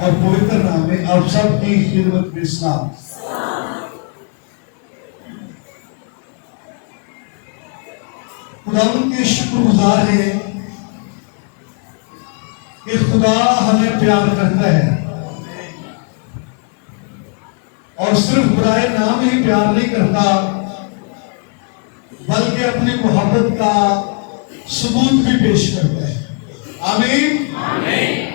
और पवित्र नाम में आप सबकी खिदमत में सलाम। खुदावंद के शुक्रगुजार हैं कि खुदा हमें प्यार करता है और सिर्फ बुराए नाम ही प्यार नहीं करता बल्कि अपनी मोहब्बत का सबूत भी पेश करता है। आमीन आमीन।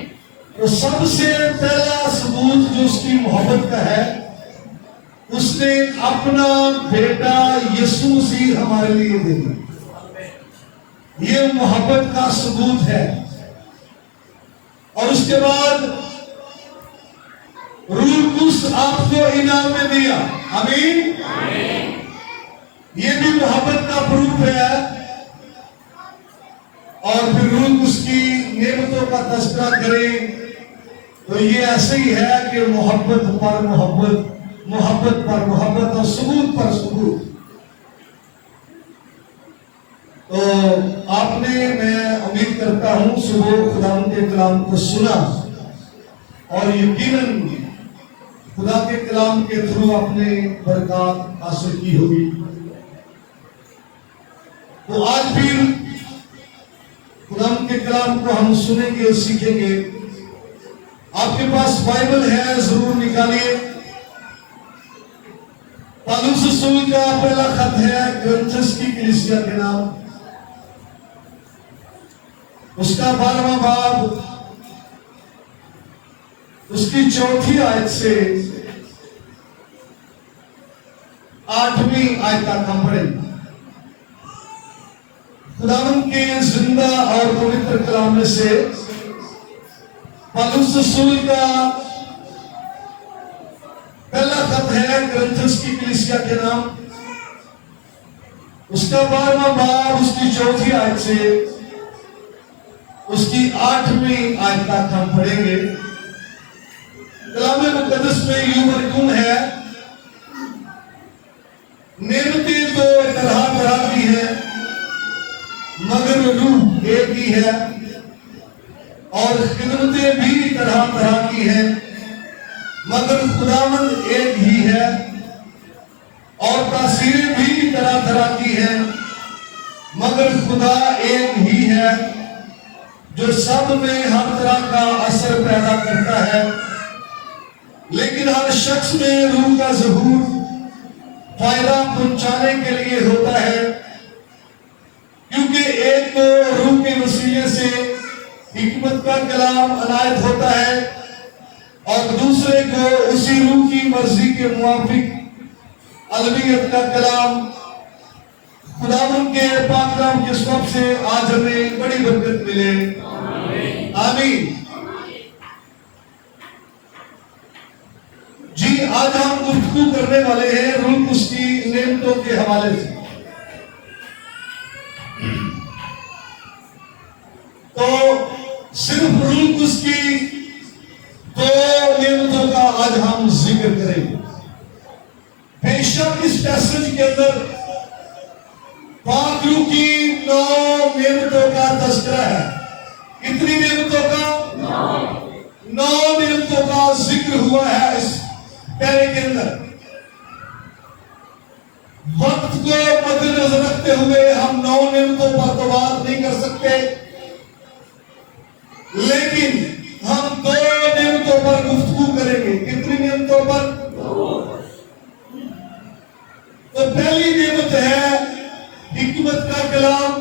तो सबसे पहला सबूत जो उसकी मोहब्बत का है, उसने अपना बेटा यीशु मसीह हमारे लिए दे दिया। ये मोहब्बत का सबूत है। और उसके बाद रूह कुछ आपको इनाम में दिया। आमीन। ये भी मोहब्बत का प्रूफ है। और फिर रूह उसकी नेमतों का तस्करा करें तो ये ऐसे ही है कि मोहब्बत पर मोहब्बत, मोहब्बत पर मोहब्बत और सबूत पर सबूत। तो आपने, मैं उम्मीद करता हूं, सुबह खुदावंद के कलाम को सुना और यकीनन खुदा के कलाम के थ्रू आपने बरकत हासिल की होगी। तो आज भी खुदावंद के कलाम को हम सुनेंगे और सीखेंगे। आपके पास बाइबल है, जरूर निकालिए। पौलुस रसूल का पहला खत है कुरिन्थियों की कलीसिया के नाम, उसका 12वां बाब, उसकी 4थी आयत से 8वीं आयत तक हम पढ़ेंगे। खुदावंद के जिंदा और पवित्र कलाम में से पौलुस रसूल का पहला खत है कुरिन्थियों की कलीसिया के नाम, उसका 12वां बाब, उसकी 4थी आयत से उसकी 8वीं आयत तक हम पढ़ेंगे। कलाम मुकद्दस में यूं मरकूम है, नेमतें तो तरह तरह की है मगर रूह एक ही है, और खिदमतें भी तरह तरह की हैं मगर खुदावंद एक ही है, और तासीरें भी तरह तरह की हैं मगर खुदा एक ही है जो सब में हर तरह का असर पैदा करता है। लेकिन हर शख्स में रूह का ज़हूर फायदा पहुंचाने के लिए होता है, क्योंकि एक को रूह के वसीले से हिकमत का कलाम अनायत होता है और दूसरे को उसी रूह की मर्जी के मुआफिक अलवियत का कलाम। खुदावंद के पाक कलाम के सबब से आज हमें बड़ी बरकत मिले। आमीन। जी, आज हम गुफ्तगू करने वाले हैं रूह उसकी नेमतों के हवाले से। तो सिर्फ रूह उसकी 2 नेमतों का आज हम जिक्र करेंगे। बेशक इस पैसेज के अंदर पाक रूह की 9 नेमतों का तस्करा है। कितनी नेमतों का? 9 नेमतों का जिक्र हुआ है इस पैरे के अंदर। वक्त को मद्देनजर रखते हुए हम 9 नेमतों पर तो बात नहीं कर सकते, लेकिन हम 2 नेमतों पर गुफ्तगू करेंगे। कितनी नेमतों पर? तो पहली नेमत है हिकमत का कलाम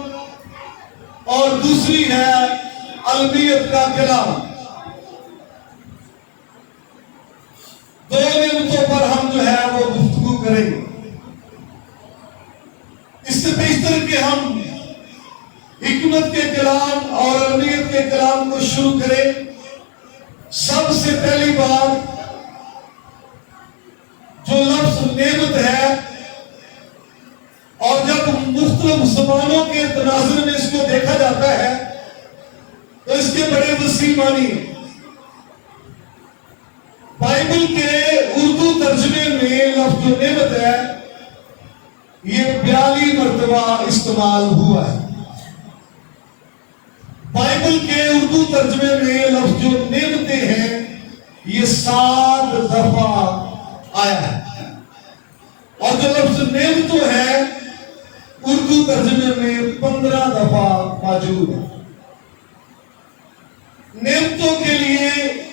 और दूसरी है अलवियत का कलाम। 2 नेमतों पर हम जो है वो गुफ्तगू करेंगे। इससे बेहतर कि हम हिकमत के कलाम और अलवियत के कलाम को शुरू करें। सबसे पहली बात, जो लफ्ज नेमत है, और जब मुख्तलिफ ज़बानों के तनाजुर में इसको देखा जाता है तो इसके बड़े वसी मानी है। बाइबल के उर्दू तर्जुमे में लफ्ज जो नेमत है ये 42 मरतबा इस्तेमाल हुआ है। बाइबल के उर्दू तर्जुमे में लफ्ज जो नेमतें हैं 7 दफा आया है। और जो लफ्ज नेमतों है उर्दू तर्जुमे में 15 दफा मौजूद है। नेमतों के लिए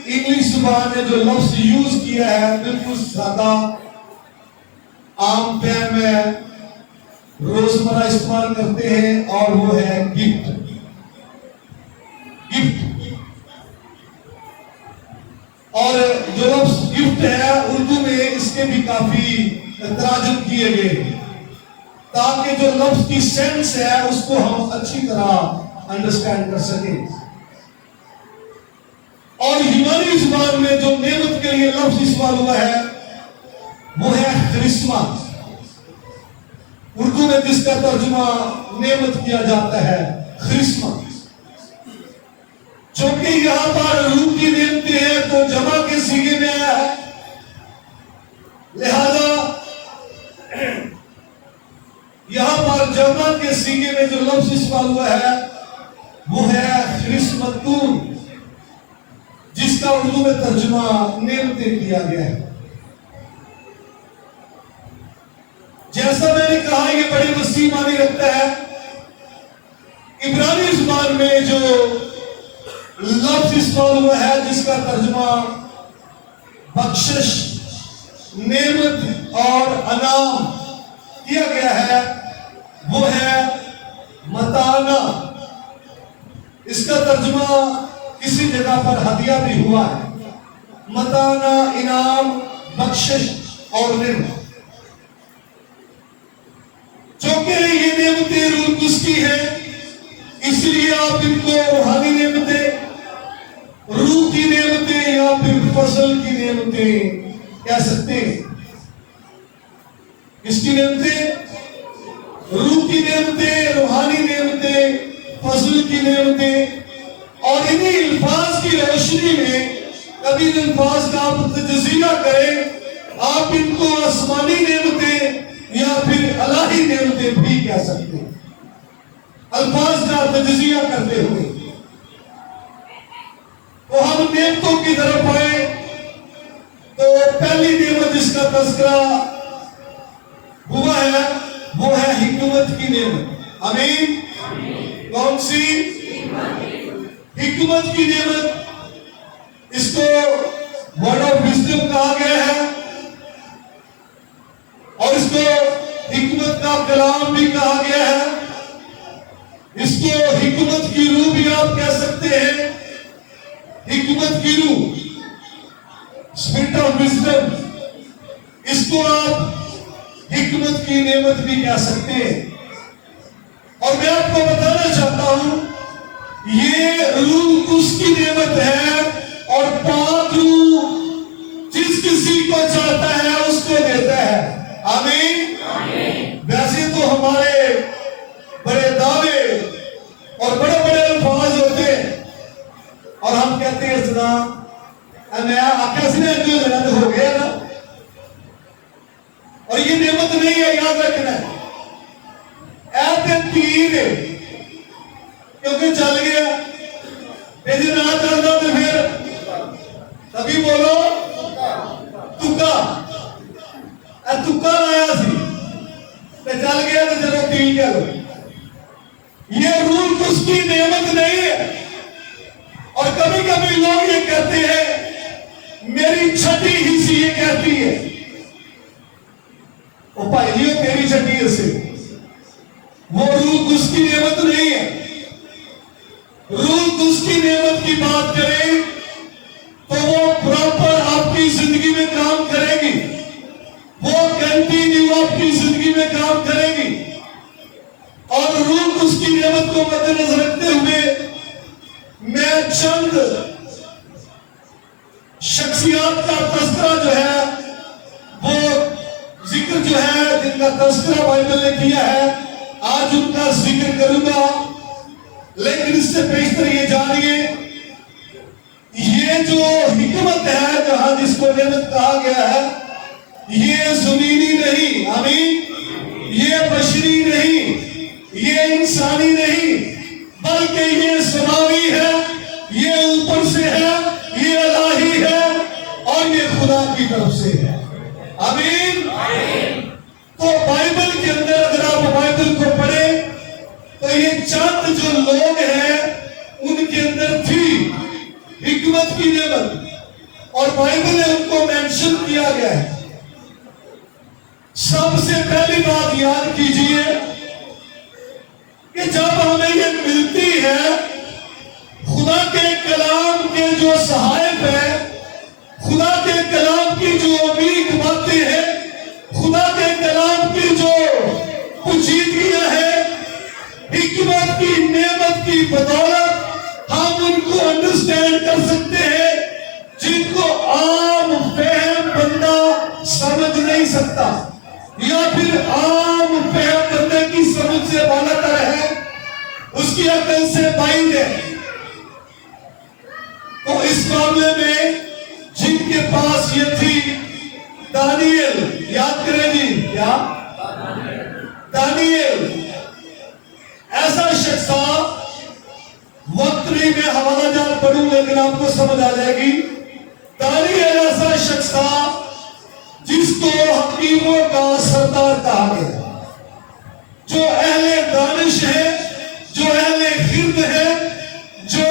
इंग्लिश जुबान ने जो लफ्ज यूज किया है बिल्कुल सादा, आम पैर में रोजमर्रा इस्तेमाल करते हैं, और वो है गिफ्ट। गिफ्ट और जो लफ्ज गिफ्ट है उर्दू में इसके भी काफी तराजुम किए गए ताकि जो लफ्ज की सेंस है उसको हम अच्छी तरह अंडरस्टैंड कर सकें। और यूनानी जुबान में जो नेमत के लिए लफ्ज इस्तेमाल हुआ है वो है क्रिसमस। उर्दू में जिसका तर्जुमा नेमत किया जाता है क्रिसमस। क्योंकि यहां पर रूह की नेमतें हैं तो जमा के सीगे में आया है, लिहाजा यहां पर जमा के सीगे में जो लफ्ज इस्तेमाल हुआ है वो है क्रिसमतून, जिसका उर्दू में तर्जुमा नेमतें किया गया है। जैसा मैंने कहा ये बड़ी वसी मानी रखता है। इब्रानी जुबान में जो लफ्ज इस्तेमाल हुआ है जिसका तर्जुमा बख्शिश, नेमत और अनाम किया गया है वो है मताना। इसका तर्जुमा किसी जगह पर हदिया भी हुआ है। मताना, इनाम, बख्शिश और नेमत। क्योंकि ये नेमतें रूह उसकी है इसलिए आप इनको रूहानी नेमतें, रूह की नेमतें या फिर फसल की नेमतें कह सकते हैं। किसकी नेमतें? रूह की नेमतें, रूहानी नेमतें, फसल की नेमतें। और इन्हीं अल्फाज की रोशनी में कभी इन अल्फाज का आप तजज़िया करें, आप इनको आसमानी नेमतें या फिर अलाही नेमतें भी कह सकते हैं अल्फाज का तजज़िया करते हुए। तो हम नेमतों की तरफ आए तो पहली नेमत जिसका तज़किरा हुआ है वो है हिकमत की नेमत। आमीन। कौन सी? हिकमत की नेमत। इसको वर्ड ऑफ विज़डम कहा गया है और इसको हिकमत का कलाम भी कहा गया है। इसको हिकमत की रूह भी आप कह सकते हैं। हिकमत की रूह, स्पिरिट ऑफ विज़डम, इसको आप हिकमत की नेमत भी कह सकते हैं। और मैं आपको बताना चाहता हूं ये रूह उसकी नेमत है और पाक रूह जिस किसी को चाहता है उसको देता है। आमीन। वैसे तो हमारे बड़े दावे और बड़े बड़े अल्फाज होते हैं और हम कहते हैं सुना मैं आख्या से जो जनात हो गया ना, और ये नेमत नहीं है, याद रखना है। ऐसे तीर क्योंकि चल गया, यदि ना चलता तो फिर तभी बोलो तुक्का। तुक्का लाया सी तो चल गया तो चलो ठीक है। ये रूह उसकी नेमत नहीं है। और कभी कभी लोग ये कहते हैं मेरी छठी हिस्सी ये कहती है, ओ भाई जी तेरी छठी हिस्से, वो रूह उसकी नेमत नहीं है। रूह उसकी नेमत की बात करें तो वो प्रॉपर आपकी जिंदगी में काम करेगी, वो कंटिन्यू आपकी जिंदगी में काम करेगी। और रूह उसकी नेमत को मद्देनजर रखते हुए मैं चंद शख्सियात का तज़किरा जो है वो जिक्र जो है जिनका तज़किरा बाइबल ने किया है आज उनका जिक्र करूंगा। लेकिन इससे बेहतर ये जानिए ये जो हिकमत है जहां जिसको नेमत कहा गया है ये ज़मीनी नहीं, आमीन, ये बशरी नहीं, ये इंसानी नहीं, बल्कि ये समावी है, ये ऊपर से है, ये इलाही है। और की तरफ से है। आमीन। तो बाइबल के अंदर अगर आप बाइबल को पढ़े तो ये चंद जो लोग हैं उनके अंदर थी हिकमत की नेमत, और बाइबल में उनको मेंशन किया गया है। सबसे पहली बात याद कीजिए कि जब हमें ये मिलती है, खुदा के कलाम के जो सहायक है, खुदा के कलाम की जो अमीर बातें हैं, खुदा के कलाम की जो पुजीदियां हैं, हिकमत की नेमत की बदौलत हम उनको अंडरस्टैंड कर सकते हैं जिनको आम फहम बंदा समझ नहीं सकता, या फिर आम फहम बंदे की समझ से बालातर है, उसकी अकल से बाहर है। तो इस मामले में जिनके पास ये थी, दानियल, याद करें जी, क्या दानियल ऐसा शख्स था, वक्त नहीं मैं हवाला जात पढ़ूं लेकिन आपको समझ आ जाएगी। दानियल ऐसा शख्स था जिसको हकीमों का सरदार कहा गया, जो अहले दानिश है, जो अहले हिर्द है, जो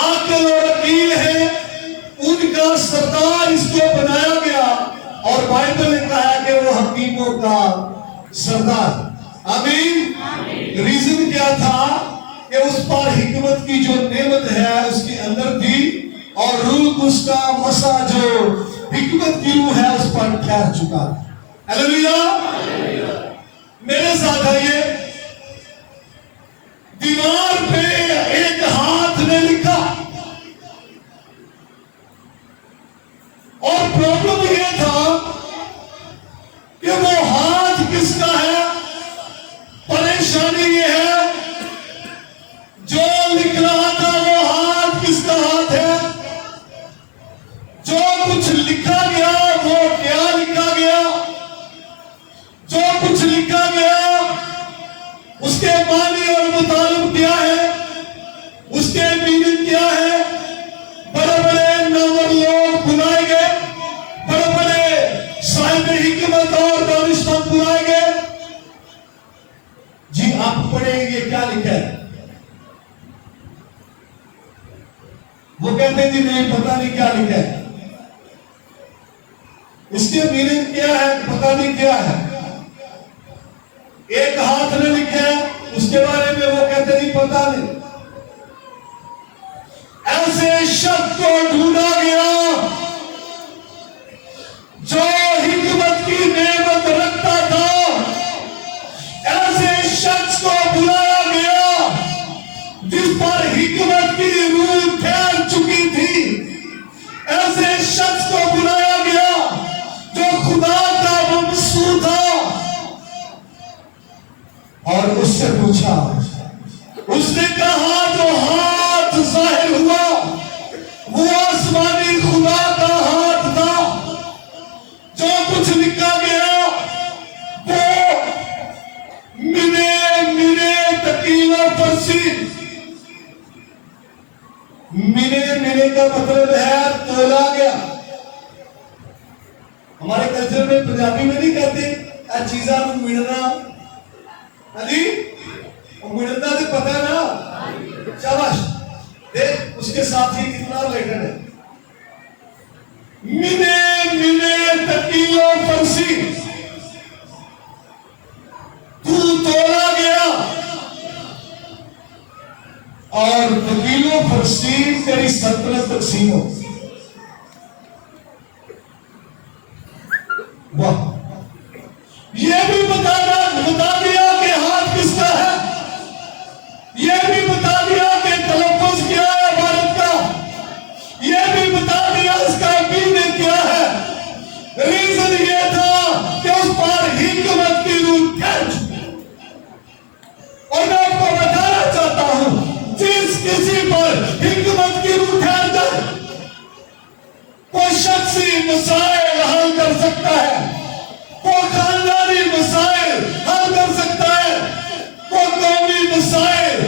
आकल और अकील है, उनका सरदार इसको बनाया गया। और बाइबल ने कहा कि वो हकीमों का सरदार। आमीन। रीजन क्या था कि उस पर हिकमत की जो नेमत है उसके अंदर थी, और रूह उसका मसा जो हिकमत की रूह है उस पर ठहर चुका। हालेलुया। मेरे साथ आइए, दीवार पे एक हाथ ने लिखा, और प्रॉब्लम यह था कि वो हाथ किसका है। परेशानी ये है, जो लिख रहा था वो हाथ किसका हाथ है, जो कुछ लिखा गया वो क्या लिखा गया, जो कुछ लिखा गया उसके मानी और मुतालिब क्या है, उसके मीनिंग क्या है। बड़े बड़े नामवर लोग बुलाए गए, बड़े बड़े साहिब हिकमत और दानिशमंद बुलाए गए। जी आप पढ़ेंगे क्या लिखा है, वो कहते हैं जी नहीं पता नहीं क्या लिखा है, इसके मीनिंग क्या है पता नहीं क्या है। एक हाथ ने लिखा है, उसके बारे में वो कहते नहीं पता नहीं। ऐसे शब्द को ढूंढा गया जो हिकमत की नेमत रखता था, ऐसे शख्स को बुलाया गया जिस पर हिकमत की रूह ठहर चुकी थी, ऐसे शख्स को बुलाया गया जो खुदा का वंशज था। और उससे पूछा, उसने कहा जो हाथ जाहिर हुआ वो आसमानी खुदा का हाथ था, जो कुछ लिखा गया वो मिने मिने तकीला फरसी। मिने मिने का मतलब है तोला गया। हमारे कल्चर में पंजाबी में नहीं कहते चीजा मिलना, अली मिलना तो पता है ना, शाबाश। देख उसके साथ ही कितना रिलेटेड है। मिने मिने तकीलो फरसी, तू तोला गया और तकीलो फरसी तेरी सल्तनत तकसीम हो। वाह, ये भी बता दिया कि हाथ किसका है, ये भी बता दिया कि तलफ़्फ़ुज़ क्या है भारत का, ये भी बता दिया इसका मीनिंग क्या है। रीजन ये था कि उस पर हिकमत की रूह ठहर चुकी। और मैं आपको बताना चाहता हूं, जिस किसी पर हिकमत की रूह ठहर जाए वो शख्सी मसाइल हल कर सकता है, वो खानदानी मसाइल हल कर सकता है, वो कौमी मसाइल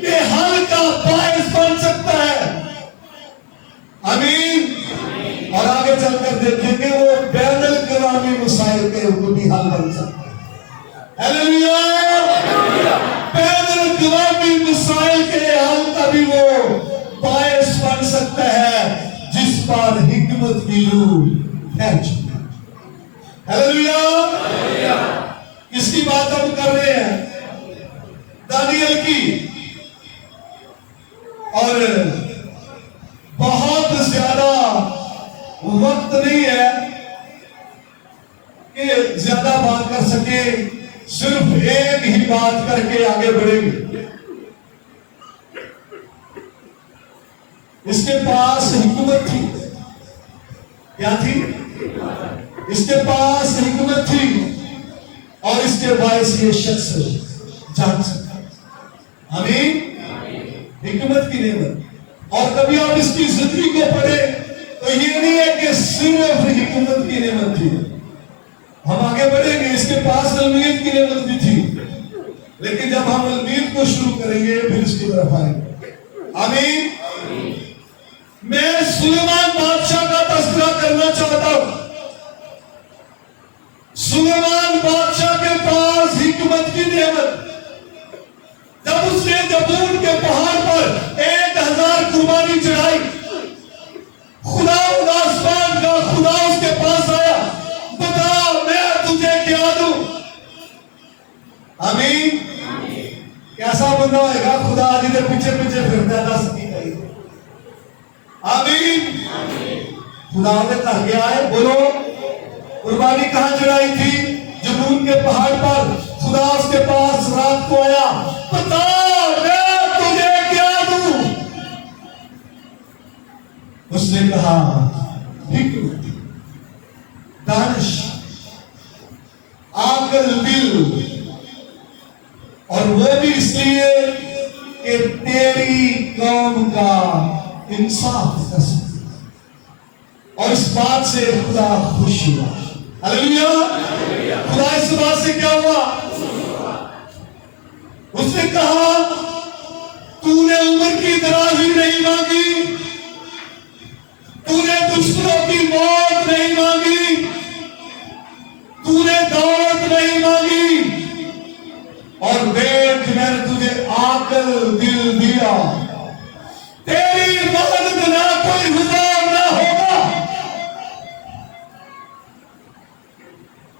के हल का बायस बन सकता है। आमीन। और आगे आगे चलकर देखेंगे वो बैनुल अक़वामी मसाइल के भी हल बन सकते हैं। हालेलुया। बैनुल अक़वामी मसाइल के हल का भी वो बायस बन सकता है जिस पर हिकमत की रूह है। हालेलुया। किसकी बात हम कर रहे हैं? दानियल की। और बहुत ज्यादा वक्त नहीं है कि ज्यादा बात कर सके, सिर्फ एक ही बात करके आगे बढ़ेंगे। इसके पास हिकमत थी। क्या थी? इसके पास हिकमत थी और इसके बायस ये शख्स जान सका। आमीन। हिकमत की नेमत। और कभी आप इसकी जिंदगी को पढ़े तो ये नहीं है कि सिर्फ हिकमत की नेमत थी। हम आगे बढ़ेंगे। इसके पास इल्मियत की नेमत भी थी, लेकिन जब हम इल्मियत को शुरू करेंगे फिर इसकी तरफ आएंगे। आमीन। मैं सुलेमान बादशाह का तज़किरा करना चाहता हूं। सुलेमान बादशाह के पास हिकमत की नेमत। जब उसने जबून के पहाड़ पर 1000 कुर्बानी चढ़ाई, खुदा आसमान का खुदा उसके पास आया, बता मैं तुझे क्या दूं। आमीन। कैसा बंदा होगा खुदा जी के पीछे पीछे फिरता है? आमीन। खुदा ने कहा गया है, बोलो कुर्बानी कहां चढ़ाई थी? जबून के पहाड़ पर। खुदा उसके पास रात को आया, बता मैं तुझे क्या दूं। उसने कहा हिकमत, दानिश, आकल, दिल। और वो भी इसलिए कि तेरी कौम का इंसाफ कर सकते। और इस बात से खुदा खुश हुआ। हालेलुया। खुदा इस बात से क्या हुआ? उसने कहा तूने उम्र की दराज़ी नहीं मांगी, तूने दुश्मनों की मौत नहीं मांगी, तूने दौलत नहीं मांगी, और देख मैंने तुझे आकल, दिल दिया। तेरी मदद ना कोई गुजार ना होगा।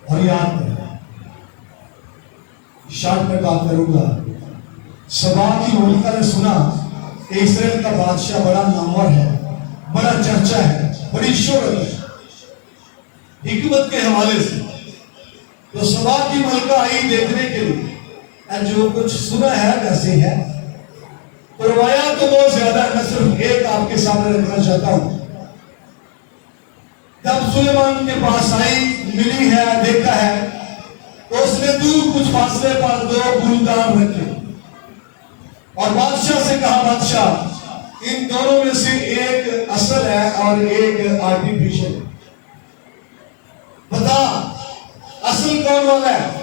और याद शॉर्ट में बात करूंगा। सबा की मलिका ने सुना कि इस्राएल का बादशाह बड़ा नामवर है, बड़ा चर्चा है, बड़ी शोहरत है हिकमत के हवाले से। तो सबा की मलिका आई देखने के लिए। जो कुछ सुना है वैसे है, तो रवाया तो बहुत ज्यादा है। मैं सिर्फ एक आपके सामने रखना चाहता हूं। जब सुलेमान के पास आई, मिली है, देखा है, तो उसने दूर कुछ फासले पर 2 फूलदान रखे और बादशाह से कहा, बादशाह इन दोनों में से एक असल है और एक आर्टिफिशियल। बता असल कौन वाला है?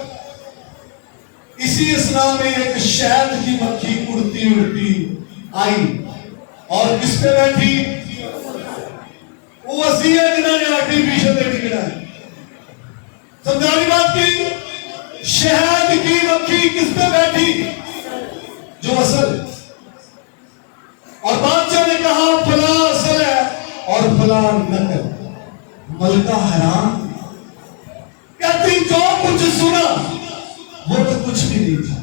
इसी इस्लाम में एक शहद की मक्खी उड़ती उड़ती आई और किस पे बैठी? वो वसी है जिन्होंने आर्टिफिशियल गिरा है। समझानी बात की? शहद की मक्खी किस पे बैठी? जो असल। और बादशाह ने कहा फला असल है और फला नकल। मलिका हैरान, कहती जो कुछ सुना वो तो कुछ भी नहीं था,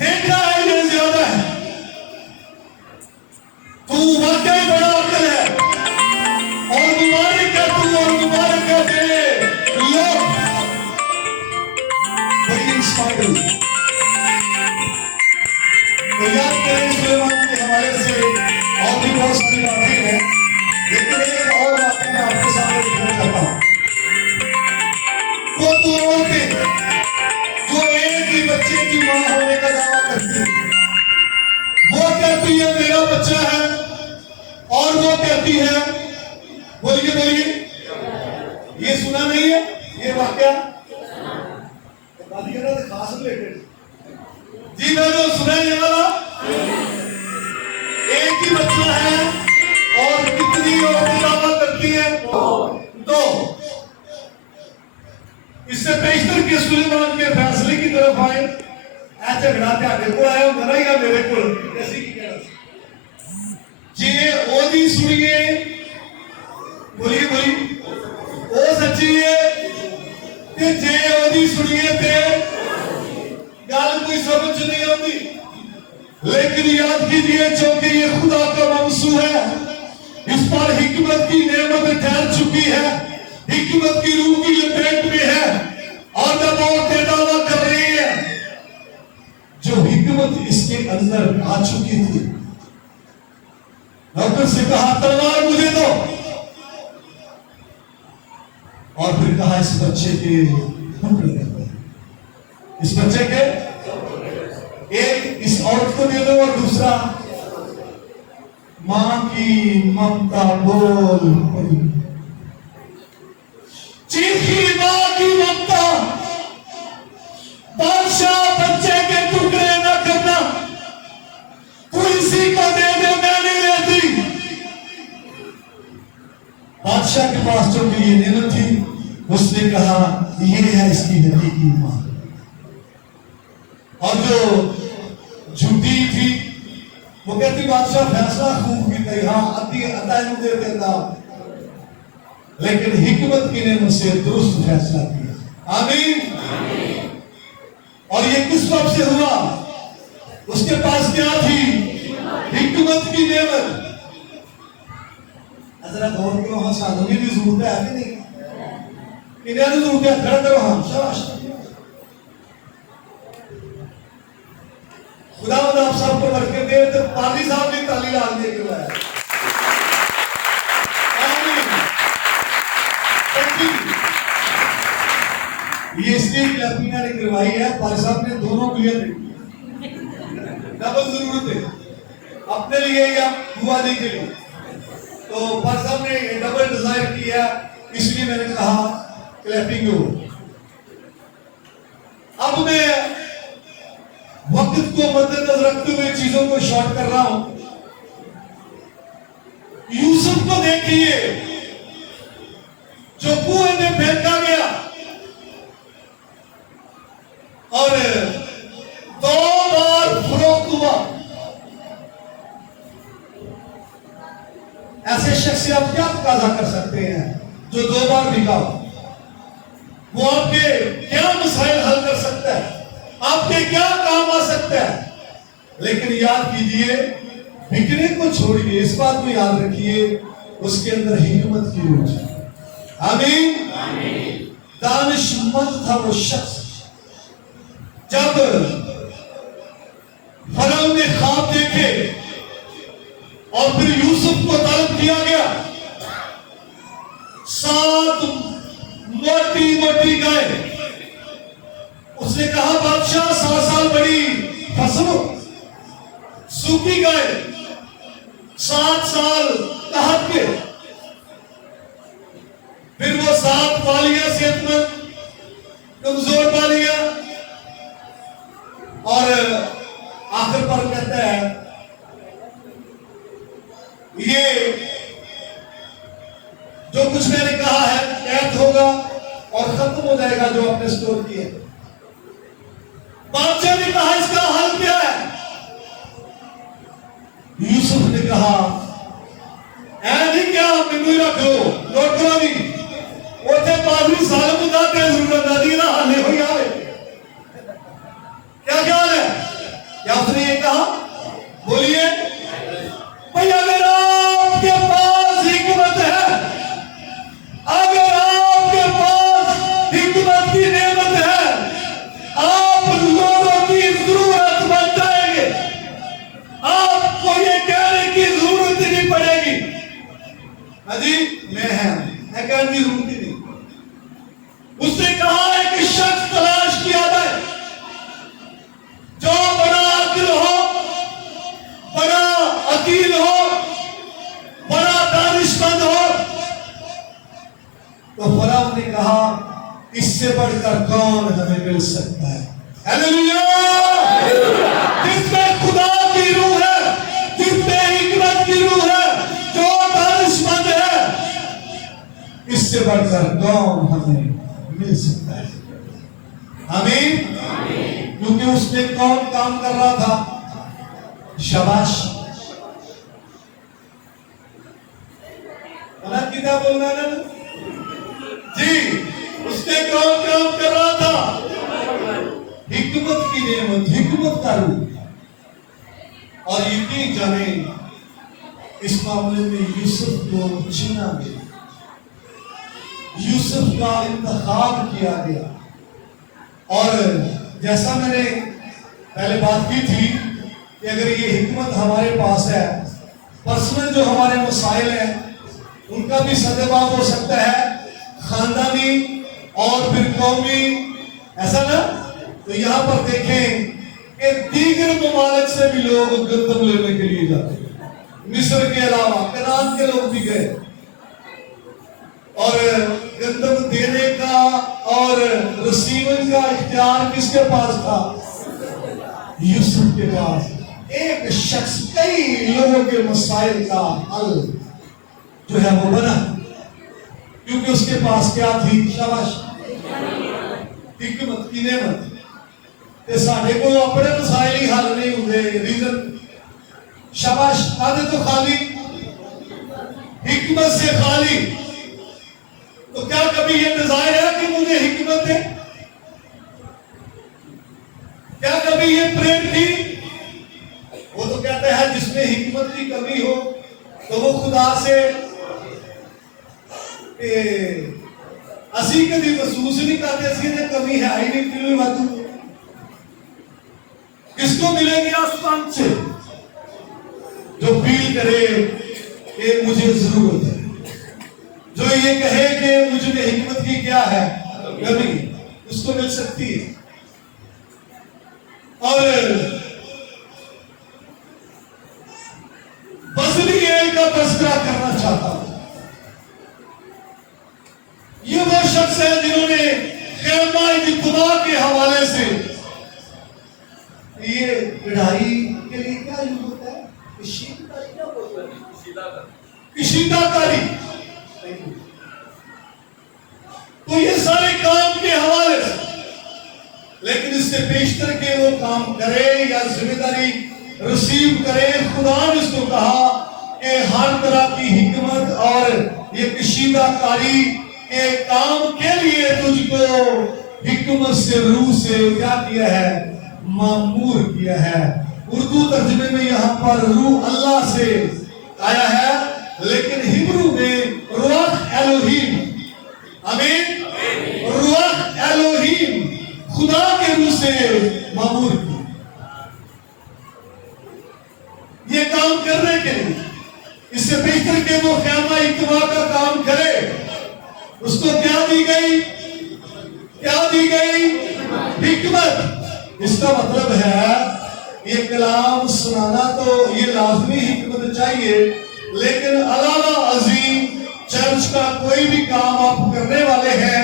देखा है ये ज्यादा है। तू वाकई बड़ा अक्ल है और मुबारक है तू, और मुबारक है तेरे लोग। बड़ी इंस्पायर हुई। तो याद करें सुलेमान के हवाले से और भी बहुत सारी बातें हैं, लेकिन एक और बात मैं आपके सामने रखना चाहता हूं। वो दो औरतें जो एक ही बच्चे की मां होने का दावा करती है, वो कहती है मेरा बच्चा है, और वो कहती है, बोलिए बोलिए, ये सुना नहीं है ये वाकया? खास रिलेटेड जी, मैं जो सुनाने वाला, एक ही बच्चा है और कितनी औरतें दावा करती है तो इससे पेशतर के सुलेमान के फैसले की तरफ आए। झगड़ा ध्यान को आया होगा ना या मेरे को ऐसी की कहना जे ओदी सुनिए, बोलिए बोलिए ओ सच्ची है ते जे ओदी सुनिए ते गल कोई समझ नहीं आती। लेकिन याद कीजिए क्योंकि ये खुदा का मौसू है, इस पर हिकमत की नेमत ठहर चुकी है, हिकमत की रूह की लपेट में है और जब औरतें दावा कर रही है जो हिकमत इसके अंदर आ चुकी थी। नौकर से कहा तलवार मुझे दो और फिर कहा इस बच्चे के टुकड़े कर दो, इस बच्चे के एक इस औरत को दे दो और दूसरा मां की ममता बोल पड़ी, चीखी मां की ममता। बादशाह बच्चे के टुकड़े न करना, तू इसी को दे दे, मैं नहीं लेती। बादशाह के पास जो कि ये नेमत थी उसने कहा ये है इसकी हकीकी मां। और जो झूठी थी वो कहती बादशाह फैसला खूब की गई, हाँ अति अतः दे देता, लेकिन हिकमत की ने मुझसे दुरुस्त फैसला किया। आमीन। और ये किस वक्त से हुआ? उसके पास क्या थी? हिकमत की नेमत। जरा गौर करो, हाँ साधु की भी जरूरत है कि नहीं? इन्हें तो जरूरत है, खड़ा करो हाँ शाबाश। खुदा आप सबको बरकत दे। तो पाली साहब ने ताली डाल दे के लाया। ये इसलिए क्लैपिंग ने करवाई है, पाली साहब ने दोनों क्लियर की, डबल जरूरत है अपने लिए या बुआ जी के लिए। तो पाली साहब ने डबल डिजायर किया, इसलिए मैंने कहा क्लैपिंग हो। अब मैं वक्त को मद्देनजर रखते हुए चीजों को शॉर्ट कर रहा हूं। यूसुफ को देखिए जो कुएं में फेंका गया और 2 बार फरोख्त हुआ। ऐसे शख्स से आप क्या तकाजा कर सकते हैं जो 2 बार बिका? वो आपके क्या मसाइल हल कर सकता है, आपके क्या काम आ सकता है? लेकिन याद कीजिए, बिकने को छोड़िए, इस बात को याद रखिए उसके अंदर हिकमत की रूह है। आमीन। दानिशमंद था वो शख्स। जब फरौन ने ख्वाब देखे और फिर यूसुफ को तलब किया गया, 7 मोटी मोटी गाय, उसने कहा बादशाह 7 साल बड़ी फसल सूखी गाय, 7 साल कहत के, फिर वो 7 पालियां सेहतमंद कमजोर पालियां, और आखिर पर कहता है ये जो कुछ मैंने कहा है कैद होगा और खत्म हो जाएगा जो आपने स्टोर किए। बादशाह ने कहा इसका हल क्या है? यूसुफ ने कहा नहीं क्या मैनू रख लो, नौकरा नहीं उसे पादरी साल बताते जरूरत आती ना हाले हो जाए। क्या ख्याल है? क्या उसने ये कहा? बोलिए भैया, अगर आपके पास हिकमत है, अगर आपके पास हिकमत की नेमत है, आप लोगों की जरूरत बन जाएंगे, आपको ये कहने की जरूरत ही नहीं पड़ेगी अजी मैं है, मैं कहने की जरूरत ही नहीं। उसने कहा है कि शख्स तलाश किया जाए जो बड़ा अक्ल हो, बड़ा अकील हो, बड़ा दानिशमंद हो। तो फरौन ने कहा इससे बढ़कर कौन हमें मिल सकता है? हालेलुया। जिसमें खुदा की रूह है, जिसमें हिकमत की रूह है, जो दानिशमंद है, इस इससे बढ़कर कौन हमें मिल सकता है? आमीन। क्योंकि उसने कौन काम कर रहा था? शाबाश। क्या बोलना है ना जी? उसने कौन काम कर रहा था? हिकमत की नेमत, हिकमत का रूप। और यकीन जाने इस मामले में यूसुफ को चुना गया, यूसुफ का इंतखाब किया गया। और जैसा मैंने पहले बात की थी कि अगर ये हिकमत हमारे पास है, पर्सनल जो हमारे मसाइल हैं उनका भी सद्भाव हो सकता है, खानदानी और फिर कौमी, ऐसा ना? तो यहाँ पर देखें कि दीगर ममालिक से भी लोग गंदम लेने के लिए जाते हैं। मिस्र के अलावा कनान के लोग भी गए और गंदम देने का और रसीवन का इख्तियार किसके पास था? यूसुफ के पास। एक शख्स कई लोगों के मसाइल का हल जो है वो बना, क्योंकि उसके पास क्या थी? शाबाश, हिकमत की नेमत। ते साढ़े को अपने मसाइल ही हल नहीं होंगे, रीजन शाबाश आदे तो खाली हिकमत से खाली। तो क्या कभी ये डिजायर है कि मुझे हिकमत दे? क्या कभी ये प्रेम थी? वो तो कहते हैं जिसमें हिकमत की कमी हो तो वो खुदा से असी कभी महसूस नहीं करते, असी ने कमी है ही नहीं, क्यों वादू किसको मिलेगी? आसमान से जो फील करे कि मुझे जरूरत है, जो ये कहे कि मुझ में हिकमत की क्या है कमी, उसको मिल सकती है। और बज़लीएल का तज़किरा करना चाहता हूं। ये वो शख्स है जिन्होंने खेमा इज्तिमा के हवाले से, ये कढ़ाई के लिए क्या यूज होता है? कशीदाकारी। तो ये सारे काम के हवाले से, लेकिन इससे पेशतर के वो काम करे या जिम्मेदारी रिसीव करे, खुदा ने इसको कहा कि हर तरह की हिकमत और ये कशीदाकारी के काम के लिए तुझको हिकमत से, रूह से क्या किया है? मामूर किया है। उर्दू तर्जुमे में यहाँ पर रूह अल्लाह से आया है, लेकिन हिब्रू में रूह एलोहीम, आमीन, रूह एलोहीम, खुदा के रूह से मामूर की। ये काम करने के लिए इससे बेहतर के वो क़यामा इज्तिमा का काम करे, उसको क्या दी गई? क्या दी गई? हिकमत। इसका मतलब है ये कलाम सुनाना तो ये लाजमी हिकमत चाहिए, लेकिन अलावा अजीम चर्च का कोई भी काम आप करने वाले हैं,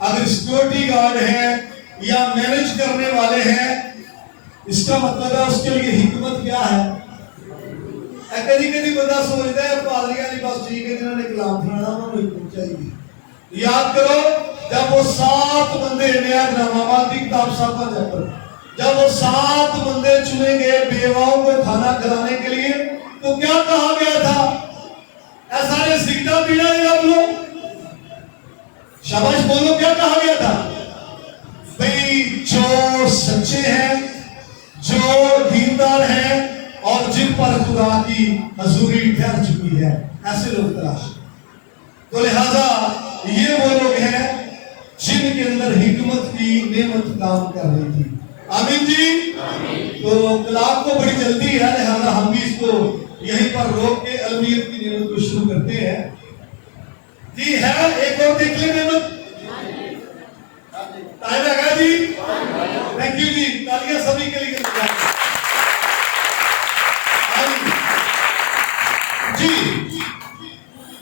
अगर सिक्योरिटी गार्ड हैं या मैनेज करने वाले हैं, इसका मतलब है उसके लिए हिकमत क्या है? कभी कभी बंदा सोचता है पादरियां नहीं बस ठीक है, जिन्होंने कलाम सुनाना उन्होंने हिकमत चाहिए। याद करो जब वो 7 बंदे, नया नामाबाद की किताब 7वां चैप्टर, जब वो 7 बंदे चुने गए बेवाओं को खाना खिलाने के लिए, तो क्या कहा गया था? ऐसा ने सिगटा पीना है आप लोग, शाबाश बोलो, क्या कहा गया था? भाई जो सच्चे हैं, जो दीनदार हैं और जिन पर खुदा की हजूरी ठहर चुकी है, ऐसे लोग तलाश। तो लिहाजा ये वो लोग हैं जिनके अंदर हिकमत की नेमत काम कर रही थी। आमीन जी। तो कलाम को बड़ी जल्दी है, लिहाजा हम भी इसको यहीं पर रोक के अलमियत की नेमत को शुरू करते हैं। जी है, एक और देख ले नेमत, टाइम लगा जी। थैंक यू जी, तालियां सभी के लिए जी।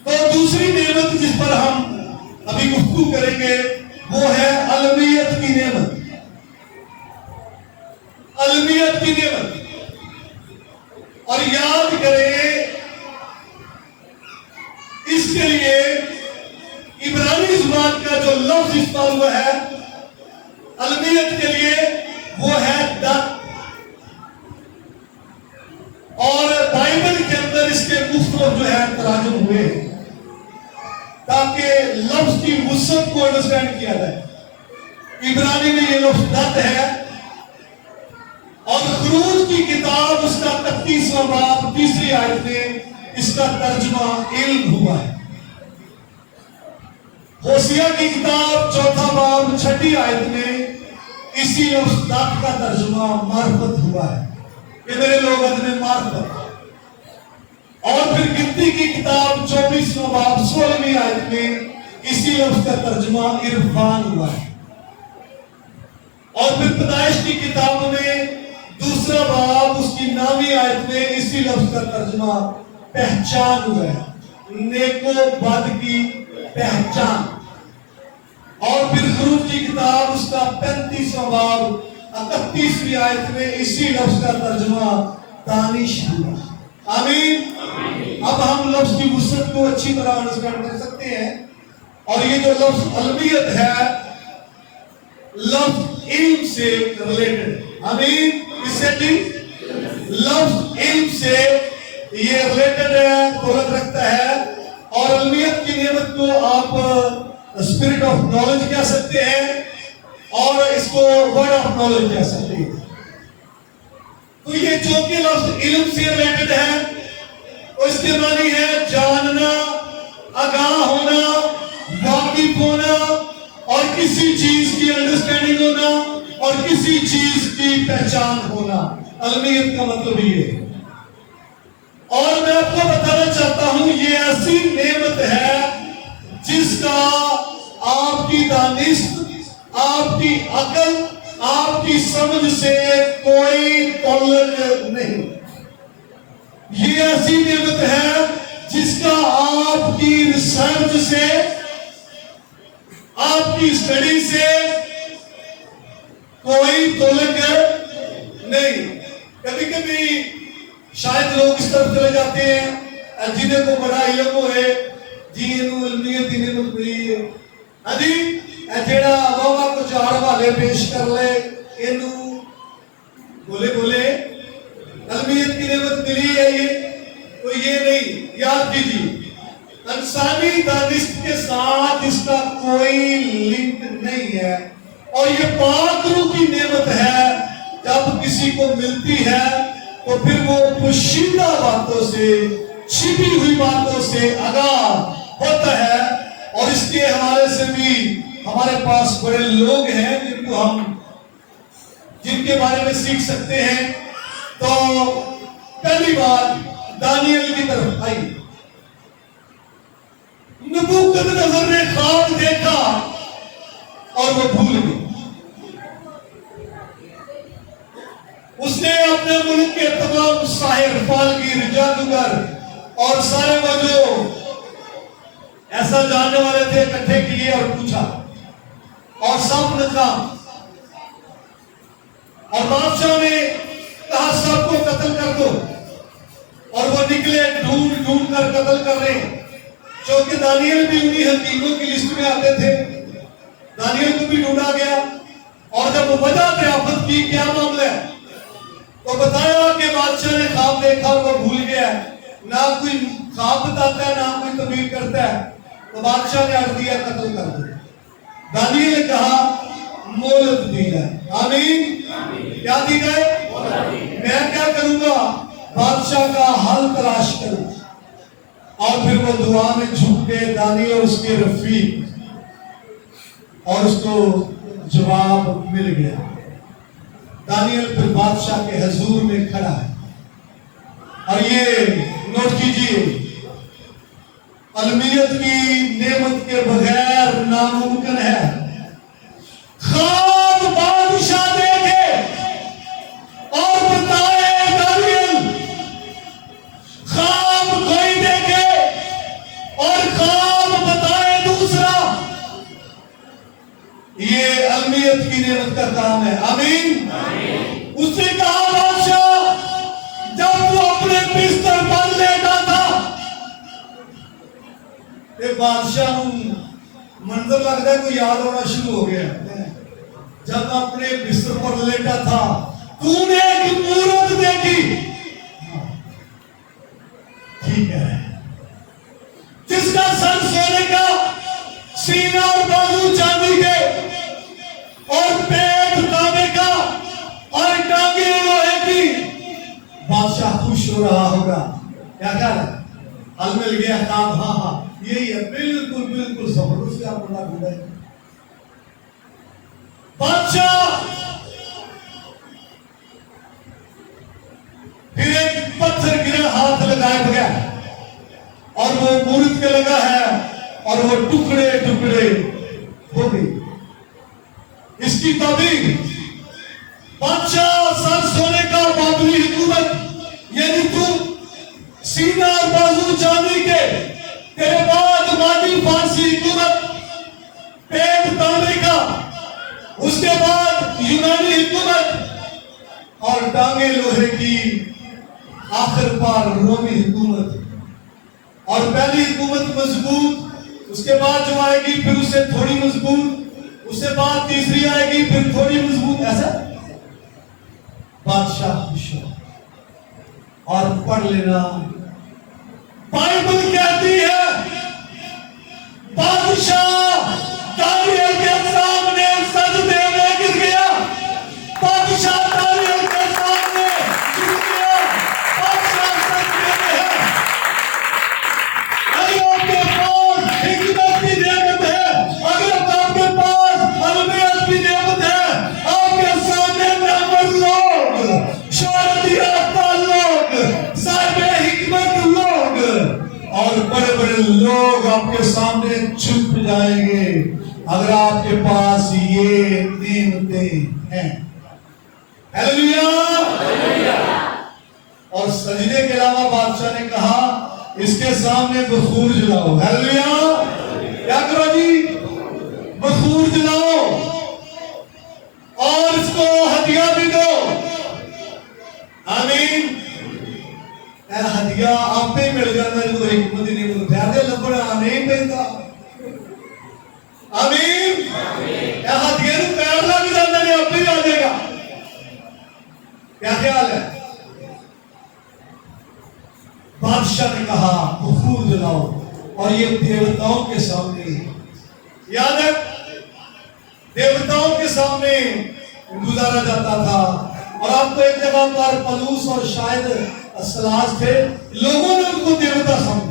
तो दूसरी नेमत जिस पर हम अभी गुफ्तगू करेंगे वो है अलमियत की नेमत। अलमियत की नेमत। और याद करें इसके लिए इब्राहिम जुबान का जो लफ्ज इस्तेमाल हुआ है अलमियत के लिए वो है दत। और बाइबल के अंदर इसके मुख्तलिफ जो है तराजुम हुए ताकि लफ्ज की वुसअत को अंडरस्टैंड किया जाए। इब्रानी में ये लफ्ज दत है और खरूज की किताब उसका 31वां बाब 3री आयत में इसका तर्जुमा इल्म हुआ है। होशिया की किताब 4था बाब 6ठी आयत में इसी लफ्ज दत का तर्जुमा मार्फत हुआ है कि मेरे लोग अदने मार्फत। और फिर गिनती की किताब 24वां बाब 16वीं आयत में इसी लफ्ज का तर्जुमा इरफान हुआ है। और फिर पैदाइश की किताब में 2रा बाब उसकी 9वीं आयत में इसी लफ्ज का तर्जुमा पहचान हुआ है, नेको बद की पहचान। और फिर खरूज की किताब उसका 35वां बाब 31वीं आयत में इसी लफ्ज का तर्जुमा दानिश हुआ। आमीन। अब हम लफ्ज की वुसअत को अच्छी तरह अंडरस्टैंड कर सकते हैं। और ये जो लफ्ज अलमियत है लफ्ज इल्म से रिलेटेड। आमीन। इससे भी लफ्ज इल्म से ये रिलेटेड है, ताल्लुक रखता है। और अलमियत की नेमत को आप स्पिरिट ऑफ नॉलेज कह सकते हैं और इसको वर्ड ऑफ नॉलेज कह सकते हैं। तो ये जो कि लफ्ज इल्म से रिलेटेड है तो इसके मानी है जानना, आगाह होना, वाकिफ होना और किसी चीज की अंडरस्टैंडिंग होना और किसी चीज की पहचान होना। अलमियत का मतलब ये है। और मैं आपको बताना चाहता हूं ये ऐसी नेमत है जिसका आपकी दानिश, आपकी अकल, आपकी समझ से कोई ताल्लुक नहीं। ये ऐसी नेमत है जिसका आपकी रिसर्च से, आपकी स्टडी से कोई ताल्लुक नहीं। कभी कभी शायद लोग इस तरफ चले जाते हैं जिन्हें को बड़ा इल्म है जी इनू इल्मियत दी नेमत मिली है। अजी जेड़ा बाबा को 4 हवाले पेश कर ले इनू बोले बोले अलमियत की नेमत मिली है। ये तो ये नहीं, याद कीजिए इंसानी दानिश के साथ इसका कोई लिंक नहीं है। और ये पाक रूह की नेमत है, जब किसी को मिलती है तो फिर वो पोशीदा बातों से, छिपी हुई बातों से आगाह होता है। और इसके हवाले से भी हमारे पास बड़े लोग हैं जिनके बारे में सीख सकते हैं। तो पहली बात दानियल की तरफ आई। नबूकदनेस्सर ने ख्वाब देखा और वो भूल गया। उसने अपने मुल्क के तमाम साहिर, फालगीर, जादूगर और सारे वो जो ऐसा जानने वाले थे इकट्ठे किए और पूछा और सब नचा। और बादशाह ने कहा सबको कत्ल कर दो। और वो निकले ढूंढ ढूंढ कर कत्ल कर रहे हैं, क्योंकि दानियल भी उन्हीं हकीमों की लिस्ट में आते थे। दानियल को भी ढूंढा गया और जब वो वजह दरियाफ्त की क्या मामला है तो बताया कि बादशाह ने ख्वाब देखा, वो भूल गया, ना कोई ख्वाब बताता है ना कोई तबीर करता है। तो बादशाह ने अर्ज दिया कत्ल कर दो। दानियल ने कहा मोहलत दी जाए। आमीन। क्या दी जाए? मैं क्या करूंगा? बादशाह का हल तलाश करूं। और फिर वो दुआ में झुक के दानियल और उसके रफीक, और उसको जवाब मिल गया। दानियल फिर बादशाह के हजूर में खड़ा है। और ये नोट कीजिए, अलमियत की नेमत के बगैर नामुमकिन है। ख्वाब बादशाह देखे और बताए दानियल, ख्वाब कोई देखे और ख्वाब बताए दूसरा। ये अलमियत की नेमत का काम है। आमीन। उसने कहा बादशाह जब वो अपने बिस्तर पर लेटा था, बादशाह मंजर लगता है तो याद होना शुरू हो गया। जब अपने बिस्तर पर लेटा था तूने एक मूरत देखी, ठीक है, जिसका सर सोने का, सीना और बाजू चांदी के, और पेट तांबे का, और टांगे लोहे की। बादशाह खुश हो रहा होगा। क्या कह रहा है? हल मिल गया काम। हाँ हाँ यही है, बिल्कुल बिल्कुल जबरदस्त आपको ढूंढा है। बादशाह फिर एक पत्थर गिरा, हाथ लगाए बगैर, और वो मूर्त के लगा है, और वो टुकड़े टुकड़े हो गए। इसकी ताबीर बादशाह सर सोने का, बाबरी हुकूमत, यानी तू सीना और बाजू चांदी के, तेरे बाद मादी फारसी हुकूमत, पेट तांबे का, उसके बाद यूनानी हुकूमत, और टांगे लोहे की, आखिर पर रोमी हुकूमत। और पहली हुकूमत मजबूत, उसके बाद जो आएगी फिर उससे थोड़ी मजबूत, उसके बाद तीसरी आएगी फिर थोड़ी मजबूत, ऐसा। बादशाह खुश हो। और पढ़ लेना, बाइबल कहती है बादशाह दानियल के सामने सजदे में गिर गया। बादशाह दानियल के सामने गिर गया। बादशाह सजदे में है। अगर आपके पास हिकमत की नेमत है, अगर आपके पास अलमियत की नेमत है, आपके सामने नामवर लोग, शोहरत याफ्ता लोग, साहिब हिकमत लोग, और बड़े बड़े लोग आपके सामने छुप जाएंगे अगर आपके पास ये नेमतें हैं। हालेलुया। और सजदे के अलावा बादशाह ने कहा इसके सामने बखूर जलाओ। हालेलुया। क्या करो जी? बखूर जलाओ और इसको हदिया भी दो। आमीन। हदिया आपे मिल जाता है जो हिकमत ही नहीं प्यारे लबड़ा नहीं पैदा। आमीन। हदिया ਨੂੰ पैर लग जाता है, आपे ही आ जाएगा। क्या ख्याल है? बादशाह ने कहा बखूर जलाओ, और ये देवताओं के सामने, याद है देवताओं के सामने गुजारा जाता था। और आपको एक जगह पर पलूस और शायद असलास थे, लोगों ने उनको देवता समझा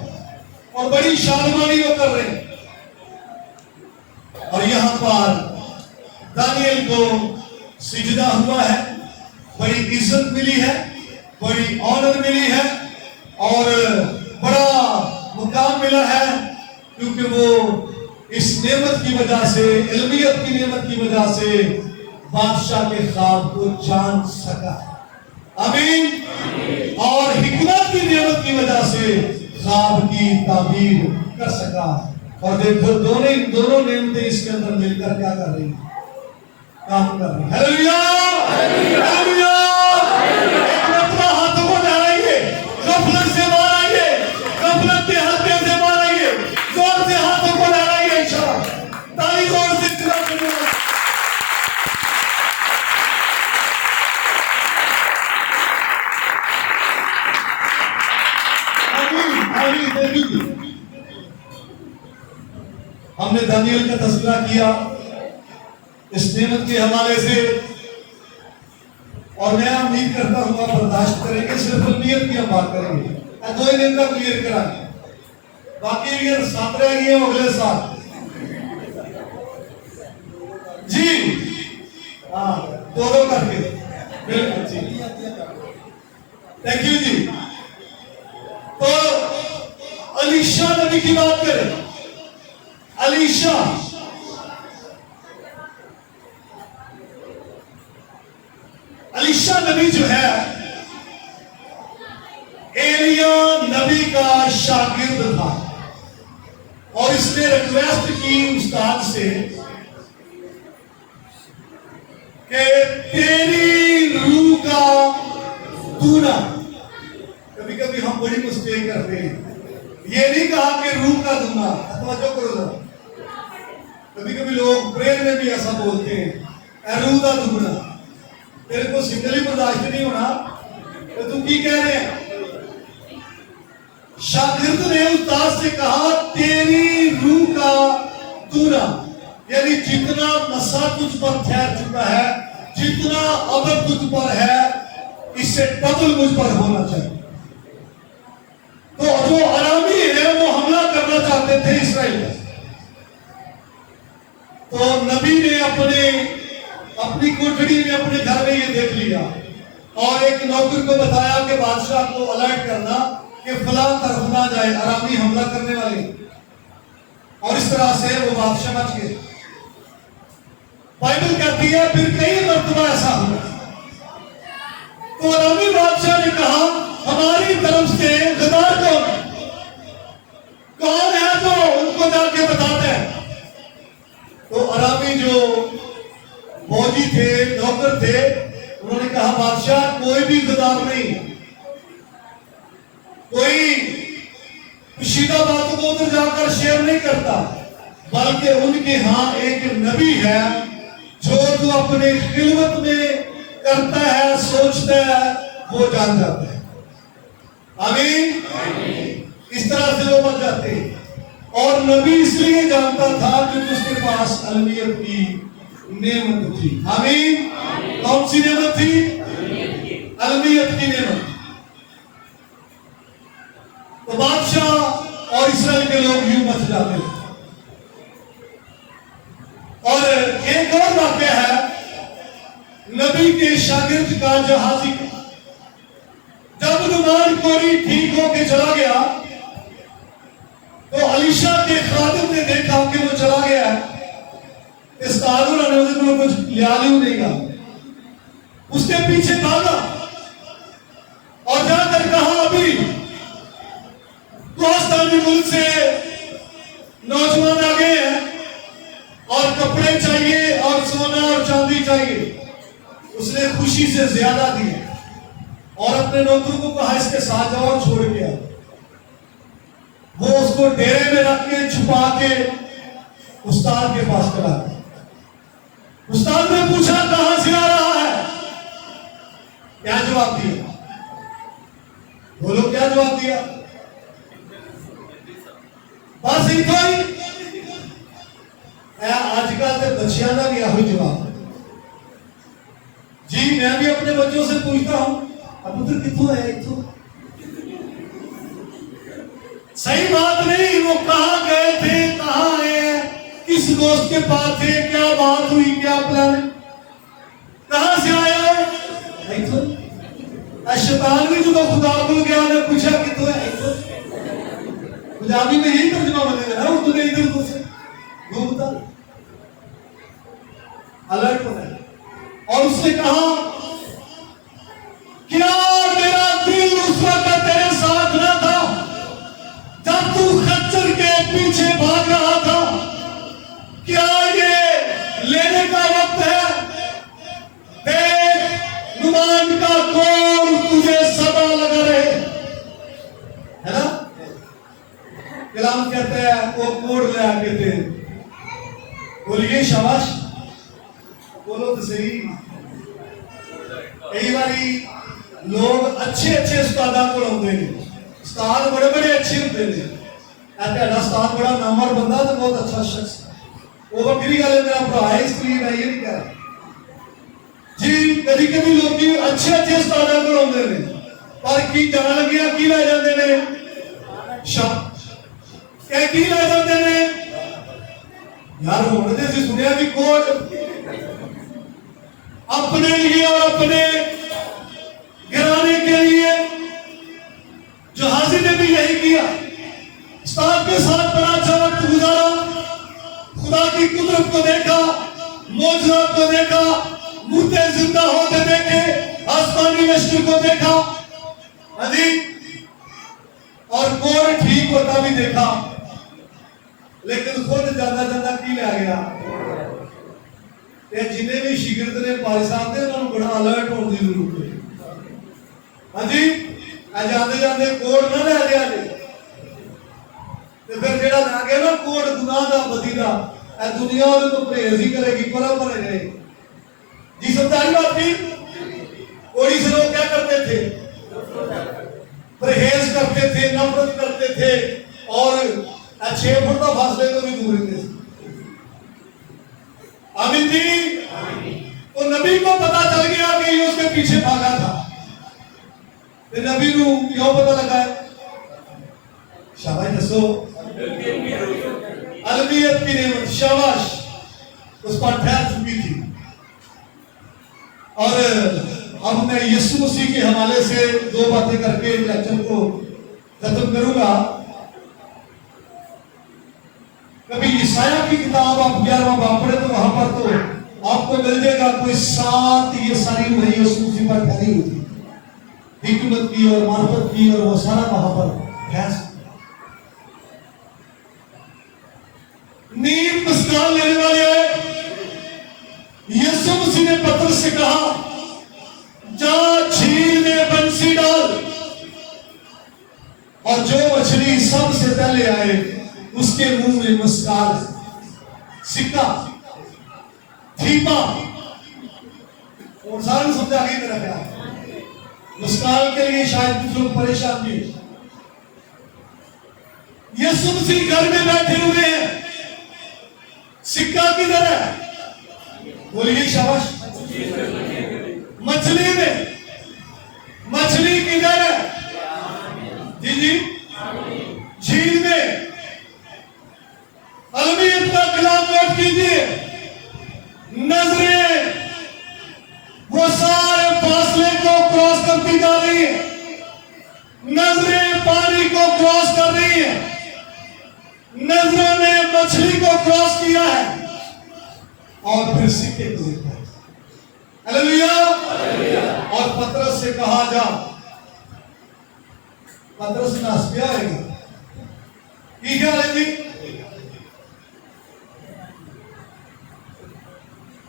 और बड़ी शानमानी वो कर रहे हैं। और यहां पर दानियल को सिजदा हुआ है, बड़ी इज्जत मिली है, बड़ी ऑनर मिली है, और बड़ा मुकाम मिला है, क्योंकि वो इस नेमत की वजह से, इल्मियत की नेमत की वजह से बादशाह के ख्वाब को जान सका। आमीन। और हिकमत की नेमत की वजह से ख्वाब की ताबीर कर सका। और देखो दोनों नेमतें इसके अंदर मिलकर क्या कर रही हैं? काम कर रही हैं। हालेलुया। हालेलुया। एक मरतबा हाथों को लहराइए, गफलत से बाहर आइए, गफलत के हल्के से बाहर आइए, जोर से हाथों को लहराइए, इंशाअल्लाह ताली जोर से चिल्ला करिए। हमने दानियल का तस्करा किया इस नेमत के हवाले से, और मैं उम्मीद करता हूँ आप बर्दाश्त करेंगे। सिर्फ नियत की हम बात करेंगे, दो ही दिन का क्लियर कराएंगे, बाकी क्लियर साथ रहेंगे अगले साल जी। हाँ, दो करके बिल्कुल जी। थैंक यू जी। तो अलीशा नबी की बात करें। अलीशा नबी जो है एलिया नबी का शागिर्द था, और इसने रिक्वेस्ट की उस्ताद से कि तेरी रूह का दूना। कभी कभी हम बड़ी मिस्टेक करते हैं, ये नहीं कहा कि रूह का दूना, समझो करो जरा, कभी कभी लोग प्रेयर में भी ऐसा बोलते हैं, रूह का दुगना, तेरे को सिंगल ही बर्दाश्त नहीं होना, तो तू की कह रहे हैं? शागिर्द ने उस्ताद से कहा, तेरी रूह का दूना, यानी जितना नशा तुझ पर ठहर चुका है, जितना अदब तुझ पर है, इससे डबल मुझ पर होना चाहिए। तो जो अरामी है वो हमला करना चाहते थे इस्राइल पर। तो नबी ने अपनी कोठरी में, अपने घर में ये देख लिया और एक नौकर को बताया कि बादशाह को अलर्ट करना कि फला तरफ ना जाए, अरामी हमला करने वाले। और इस तरह से वो बादशाह बच गए। बाइबल कहती है फिर कई मरतबा ऐसा हुआ। तो अरामी बादशाह ने कहा, हमारी तरफ से गद्दार कौन है जो उनको जाके बताते हैं? तो अरामी जो फौजी थे, नौकर थे, उन्होंने कहा, बादशाह कोई भी गद्दार नहीं, कोई पोशीदा बातों को उधर जाकर शेयर नहीं करता, बल्कि उनके यहाँ एक नबी है जो तू अपने खिलवत में करता है, सोचता है, वो जान जाता है। आमीन। इस तरह से वो बच जाते हैं। और नबी इसलिए जानता था क्योंकि उसके पास अलमियत की नेमत थी। आमीन। कौन सी नेमत थी? अलमियत की नेमत। तो बादशाह और इसराइल के लोग यूं मच जाते हैं। और एक और वाक़या है नबी के शागिर्द का, जहाजी का। जब नुमान कोरी ठीक होके चला गया तो अलीशा के खादिम ने देखा कि वो चला गया है, इस कानून ने उसको कुछ लियालू नहीं कहा, उसके पीछे भागा और जाकर कहा, अभी कोस्तानी मुल्क से नौजवान आ गए हैं और कपड़े चाहिए और सोना और चांदी चाहिए। उसने खुशी से ज्यादा दिए और अपने नौकरों को कहा, इसके साथ जाओ और छोड़ के आओ। वो उसको डेरे में रख के छुपा के उस्ताद के पास चला गया। उस्ताद ने पूछा, कहां से आ रहा है? क्या जवाब दिया? बोलो क्या जवाब दिया? बस इतना ही। आजकल तो बच्चियां का भी यही जवाब जी। मैं भी अपने बच्चों से पूछता हूं, अब पुत्र कितों है? इथों। सही बात नहीं, वो कहां गए थे, कहां है, किस दोस्त के पास थे, क्या बात हुई, क्या प्लान, कहां से आया? इथों। शैतान भी जो खुदा को गया ने पूछा कितों है? इथों। पंजाबी में यही तर्जुमा बनेगा ना, उर्दू में इधर उधर से घूमता। अलर्ट होना है। और उसने कहा, क्या मेरा दिल उस वक्त तेरे साथ ना था जब तू खच्चर के पीछे भाग रहा था? क्या ये लेने का वक्त है? देख, नुमान का कौन तुझे सदा लगा रहे, है ना? कलाम कहते हैं, वो कोड ले आके थे। बोलिए शाबाश, बोलो तो सही। कई बारी लोग अच्छे उस्तादा को लाते हैं, उस्ताद बड़े अच्छे होते हैं। उस्ताद बड़ा नामवर बंदा तो बहुत अच्छा शख्स, वो बकरी गल है, मेरा भरा है, इसलिए मैं ये नहीं कह रहा जी। कभी कभी लोग अच्छे उस्तादा को लाते हैं, पर की जान लगिया की लै जाते हैं, क्या की लै जाते हैं यार? होने से सुनिया भी कोड अपने लिए और अपने घराने के लिए। जहाजी ने भी यही किया, उस्ताद के साथ बड़ा अच्छा वक्त गुजारा, खुदा की कुदरत को देखा, मौजूद को देखा, मुर्दे जिंदा होते देखे, आसमानी लश्कर को देखा, और कोर ठीक होता भी देखा, लेकिन खुद ज्यादा ज्यादा की लै गया। जिन्हें भी शिगिर्द ने पारी साहब थे, उन्होंने बड़ा अलर्ट होने की जरूरत है। हाँ जी, जाते जाते कोड ना लै लिया जी, फिर जो ला गया ना कोड गुनाह का, बदी का, दुनिया वाले तो परहेज ही करेगी, बराबर है जी। समझाई बात की। कोई से लोग क्या करते थे? परहेज करते थे, नफरत करते थे और 6 फुट का फासले को भी दूर रहते थे। आमीन जी। तो नबी को पता चल गया कि ये उसके पीछे भागा था। तो नबी को क्यों पता लगा है? शाबाश दसो, अलवियत की नेमत, शाबाश, उस पर ठहर चुकी थी। और अब मैं यीशु मसीह के हवाले से 2 बातें करके लेक्चर को खत्म करूंगा। कभी ईसाया की किताब आप 11वां बाब पढ़े तो वहां पर तो आपको मिल जाएगा कोई 7 ये सारी वही यीशु मसीह पर ठहरी हुई थी, हिकमत की और मार्फत की, और वो सारा वहां पर है। नीम मुस्कान लेने वाले आए। यीशु मसीह ने पतरस से कहा, जा झील में बंसी डाल। और जो मछली सबसे पहले आए उसके मुंह में मुस्कान, सिक्का, थीपा, और सारा समझा के मेरा प्यार। मुस्कान के लिए शायद कुछ लोग परेशान भी। यीशु मसीह घर में बैठे हुए हैं, सिक्का किधर है? बोलिए शाबाश। मछली में, मछली किधर है? जी जी, झील में। अलवियत का कलाम नोट कीजिए। नजरें वो सारे फासले को क्रॉस करती जा रही है। नजरें पानी को क्रॉस कर रही है। नजरों ने मछली को क्रॉस किया है और फिर सिक्के को देखा है। हालेलुया। और पतरस से कहा, जा। पतरस नास क्या है ठीक है जी।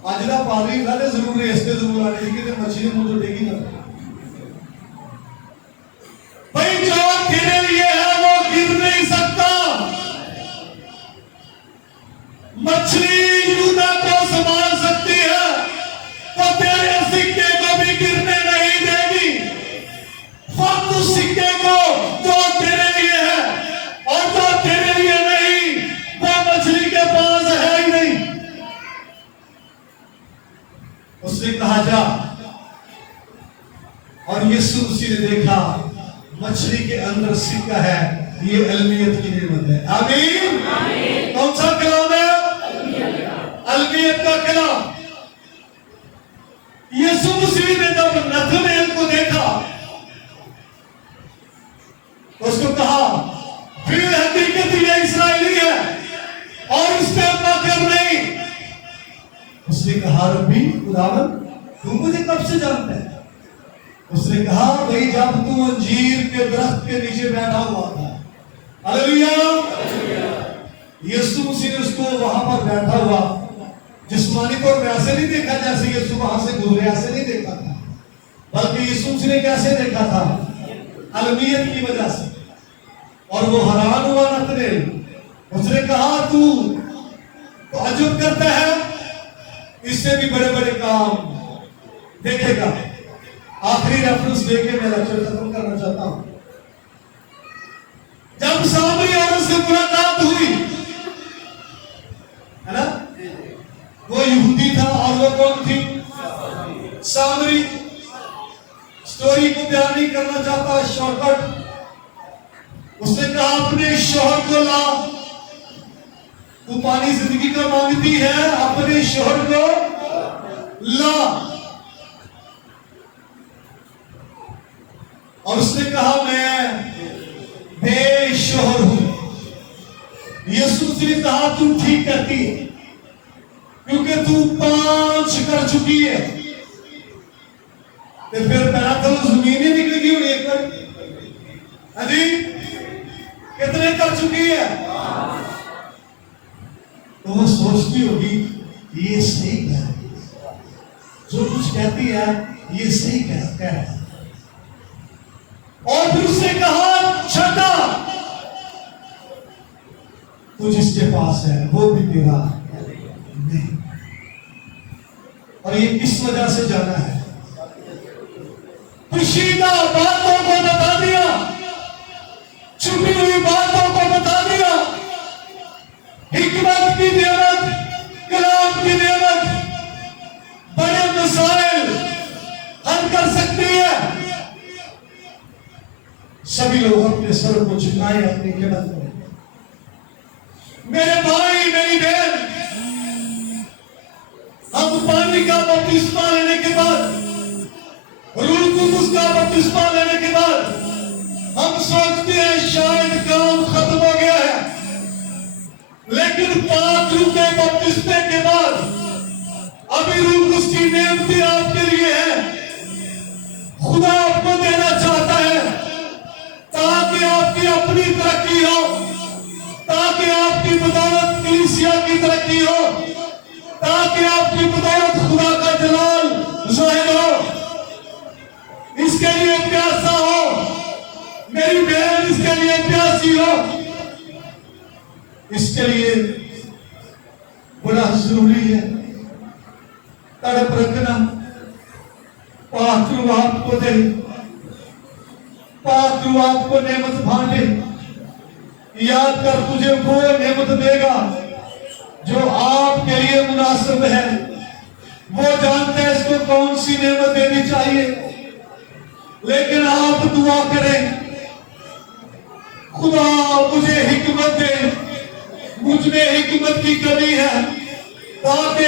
आज ना पानी खाने जरूर है, इसके जरूर आने की मछली मुंह तो देगी ना भाई। जो तेरे लिए है वो गिर नहीं सकता। मछली यूदा को संभाल सकती है तो तेरे सिक्के को भी गिरने नहीं देगी। फक्त उस सिक्के को जो तेरे लिए है, और जो तेरे लिए नहीं वो मछली के पास है ही नहीं। उसने कहा, जा। और यीशु मसीह ने देखा मछली के अंदर सिक्का है। ये अलवियत की नेमत है। आमीन। कौन सा कलाम है? अलवियत का कलाम। यीशु मसीह ने जब नथनएल को देखा तो उसको कहा, फिर हकीकत ये इस्राएली है और इस पे मकर नहीं। उसने कहा, रब्बी खुदावन, तू मुझे कब से जानता है? उसने कहा, भाई जब तू अंजीर के दरख्त के नीचे बैठा हुआ था। हालेलुया। यीशु मसीह ने उसको वहां पर बैठा हुआ जिस्मानी तौर पर ऐसे नहीं देखा जैसे यीशु वहां से गुजरे, ऐसे नहीं देखा था, बल्कि यीशु मसीह ने कैसे देखा था? अलवियत की वजह से। और वो हैरान हुआ नथनएल। उसने कहा, तू ताज्जुब करता है, इससे भी बड़े बड़े काम देखेगा। आखिरी रेफरेंस देके मैं लेक्चर खत्म करना चाहता हूं। जब सामरी औरत से मुलाकात हुई है ना, वो यहूदी था और वो कौन थी? सामरी। स्टोरी को बयान नहीं करना चाहता, शॉर्टकट। उसने कहा, अपने शोहर को ला। तू पानी जिंदगी का मांगती है, अपने शोहर को ला। और उसने कहा, मैं बेशोहर हूं। यीशु मसीह ने कहा, तू ठीक कहती है क्योंकि तू 5 कर चुकी है। तो फिर पैराथल जमीन ही निकलेगी और एक कर। हाँ जी, कितने कर चुकी है? तो वो सोचती होगी, ये सही कह रही है, जो कुछ कहती है ये सही कहता है। और फिर उसने कहा, छठा, तू जिसके पास है वो भी तेरा नहीं। और ये किस वजह से जाना है? पोशीदा बातों को बता दिया, छुपी हुई बातों को बता दिया। हिकमत की नेमत, कलाम की नेमत बड़े मसाइल हल कर सकती है। सभी लोग अपने सर को झुकाएं, अपनी कीमत करें। मेरे भाई, मेरी बहन, हम पानी का बपतिस्मा लेने के बाद, रूह कुदुस का बपतिस्मा लेने के बाद हम सोचते हैं शायद काम खत्म हो गया है। लेकिन पाक रूह के बपतिस्मे के बाद अभी रूह कुदुस की नेमतें आपके लिए है। खुदा आपको देना चाहता है ताकि आपकी अपनी तरक्की हो, ताकि आपकी बदौलत कलीसिया की तरक्की हो, ताकि आपकी बदौलत खुदा का जलाल ज़ाहिर हो। इसके लिए प्यासा हो मेरी बहन, इसके लिए प्यासी हो। इसके लिए बड़ा जरूरी है तड़प रखना। पाक रूह आपको दे, पाक रूह आपको नेमत बांटे। याद कर, तुझे वो नेमत देगा जो आपके लिए मुनासिब है। वो जानते हैं इसको कौन सी नेमत देनी चाहिए। लेकिन आप दुआ करें, खुदा मुझे हिकमत दे, मुझ में हिकमत की कमी है ताकि